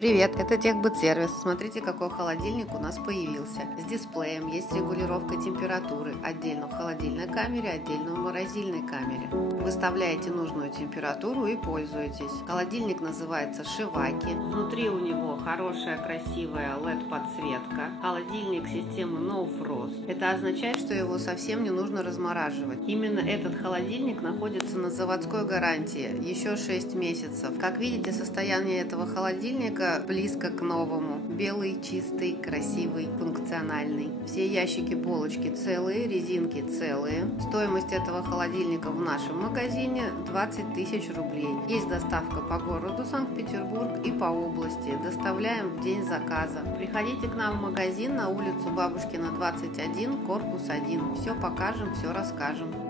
Привет, это Техбытсервис. Смотрите, какой холодильник у нас появился. С дисплеем, есть регулировка температуры, отдельно в холодильной камере, отдельно в морозильной камере. Выставляете нужную температуру и пользуетесь. Холодильник называется Шиваки. Внутри у него хорошая, красивая LED-подсветка. Холодильник системы No Frost. Это означает, что его совсем не нужно размораживать. Именно этот холодильник находится на заводской гарантии еще 6 месяцев. Как видите, состояние этого холодильника близко к новому. Белый, чистый, красивый, функциональный. Все ящики, полочки целые, резинки целые. Стоимость этого холодильника в нашем магазине 20 тысяч рублей. Есть доставка по городу Санкт-Петербург и по области. Доставляем в день заказа. Приходите к нам в магазин на улицу Бабушкина, 21, корпус 1. Все покажем, все расскажем.